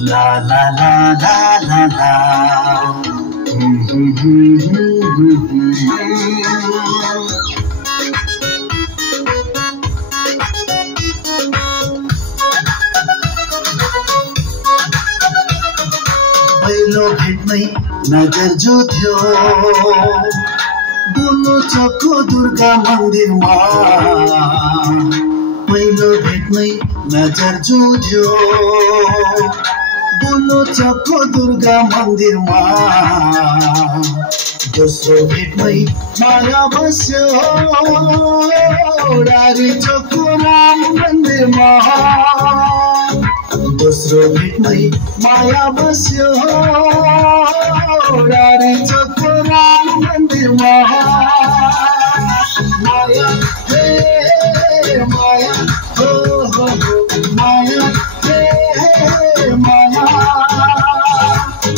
La la la la la la. पहिलो भेटमै नजर जुथ्यो बोल्नु चक्को दुर्गा मन्दिरमा पहिलो भेटमै नजर जुथ्यो बोल्नु चक्को दुर्गा मन्दिरमा दोस्रो भेटमै माया बस्यो डारी चक्को राम मन्दिरमा दोस्रो भेटमै माया बस्यो डारी चक्को राम मन्दिरमा माया हे माया